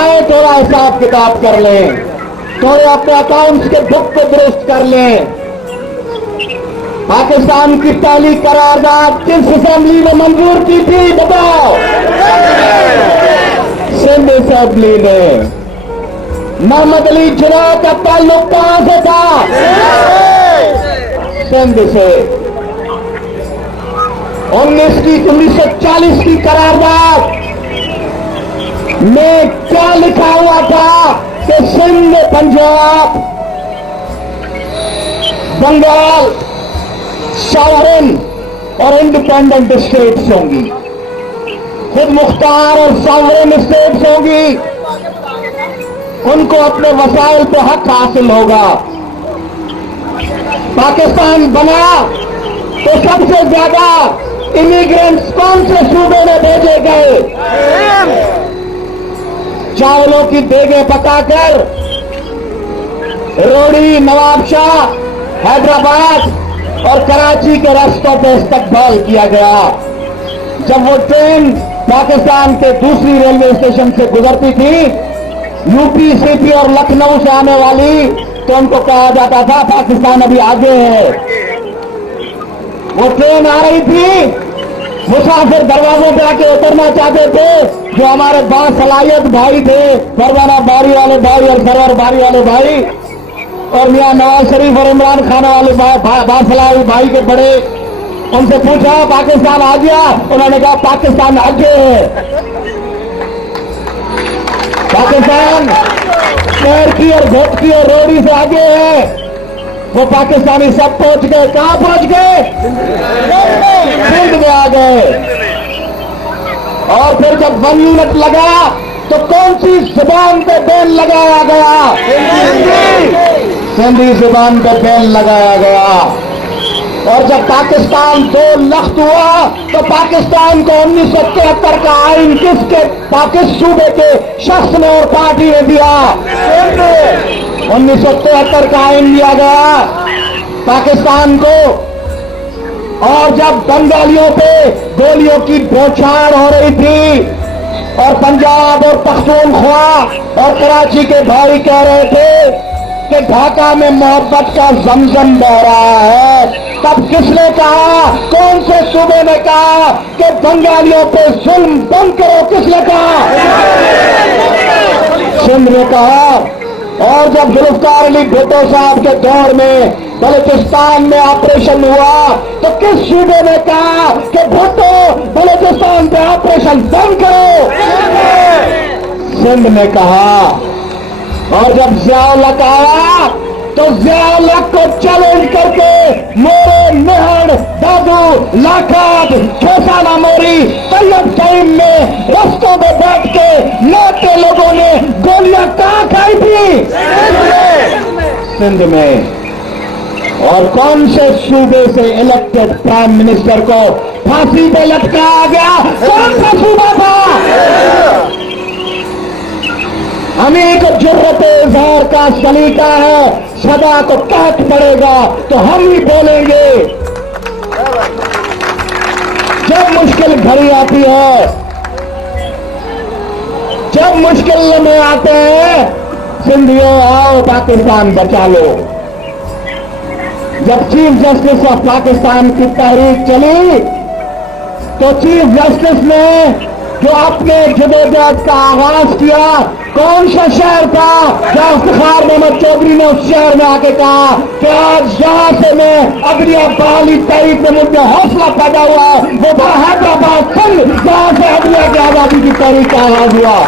آئے تھوڑا حساب کتاب کر لیں, تھوڑے اپنے اکاؤنٹس کے بک کو درست کر لیں. پاکستان کی پہلی قرارداد کس اسمبلی نے منظور کی تھی بتاؤ؟ سندھ اسمبلی نے. محمد علی جناح کا تعلق کہاں سے تھا؟ سندھ سے. 1940 کی قرارداد میں کیا لکھا ہوا تھا کہ سندھ, پنجاب, بنگال ساورن اور انڈیپینڈنٹ اسٹیٹس ہوں گی, خود مختار اور ساورن اسٹیٹس ہوں گی, ان کو اپنے وسائل پہ حق حاصل ہوگا. پاکستان بنا تو سب سے زیادہ امیگرینٹس کون سے صوبے میں بھیجے گئے؟ چاولوں کی دیگیں پکا کر روڑی, نواب شاہ, حیدرآباد اور کراچی کے راستوں پہ استقبال کیا گیا. جب وہ ٹرین پاکستان کے دوسری ریلوے اسٹیشن سے گزرتی تھی, یو پی, سی پی اور لکھنؤ سے آنے والی, تو ان کو کہا جاتا تھا پاکستان ابھی آگے ہے. وہ ٹرین آ رہی تھی, مسافر دروازوں پہ آ کے اترنا چاہتے تھے, جو ہمارے باصلاحیت بھائی تھے, پروانہ باری والے بھائی اور سرور باری والے بھائی, اور میاں نواز شریف اور عمران خان والے باصلاحیت بھائی کے بڑے. ان سے پوچھا پاکستان آ گیا؟ انہوں نے کہا پاکستان آگے ہے. پاکستان شہر کی اور بھوٹ کی اور روڑی سے آگے ہے. وہ پاکستانی سب پہنچ گئے. کہاں پہنچ گئے؟ سندھ میں آ گئے. اور پھر جب 1 یونٹ لگا تو کون سی زبان پہ بین لگایا گیا؟ سندھی زبان پہ بین لگایا گیا. اور جب پاکستان 2 لخت ہوا تو پاکستان کو 1973 کا آئین کس صوبے کے شخص نے اور پارٹی نے دیا؟ 1973 کا آئین دیا گیا پاکستان کو. اور جب بنگالیوں پہ گولیوں کی بوچھاڑ ہو رہی تھی, اور پنجاب اور پختونخوا اور کراچی کے بھائی کہہ رہے تھے کہ ڈھاکہ میں محبت کا زمزم بہ رہا ہے, تب کس نے کہا, کون سے صوبے نے کہا کہ بنگالیوں پہ ظلم بند کرو؟ کس نے کہا؟ سندھ نے کہا. اور جب ذوالفقار علی بھٹو صاحب کے دور میں بلوچستان میں آپریشن ہوا تو کس صوبے نے کہا کہ بھٹو بلوچستان پہ آپریشن بند کرو؟ سندھ نے کہا. اور جب ضیاء الحق آیا تو ضیاء الحق کو چیلنج کر کے مورے, مہر, دادو, لاکھات, کھوسانہ موری, طیب ٹائم میں رستوں میں بیٹھ کے موٹے لوگوں نے گولیاں کہاں کھائی تھی؟ سندھ میں. اور کون سے صوبے سے الیکٹڈ پرائم منسٹر کو پھانسی پہ لٹکایا گیا؟ کون سا صوبہ تھا؟ ہمیں کو جرت اظہار کا سلیقہ ہے, سزا تو تحت پڑے گا تو ہم ہی بولیں گے. جب مشکل گھڑی آتی ہے, جب مشکل لمحے آتے ہیں, سندھیوں آؤ پاکستان بچا لو. جب چیف جسٹس آف پاکستان کی تحریک چلی تو چیف جسٹس نے جو اپنے جدوجہد کا آغاز کیا, کون سا شہر تھا جہاں افتخار محمد چودھری نے اس شہر میں آ کے کہا کہ آج یہاں سے میں اگلی بحالی تحریک میں مجھے حوصلہ پیدا ہوا, وہ تھا حیدرآباد سندھ, جہاں سے عدلیہ کی آزادی کی تحریک کا آغاز ہوا.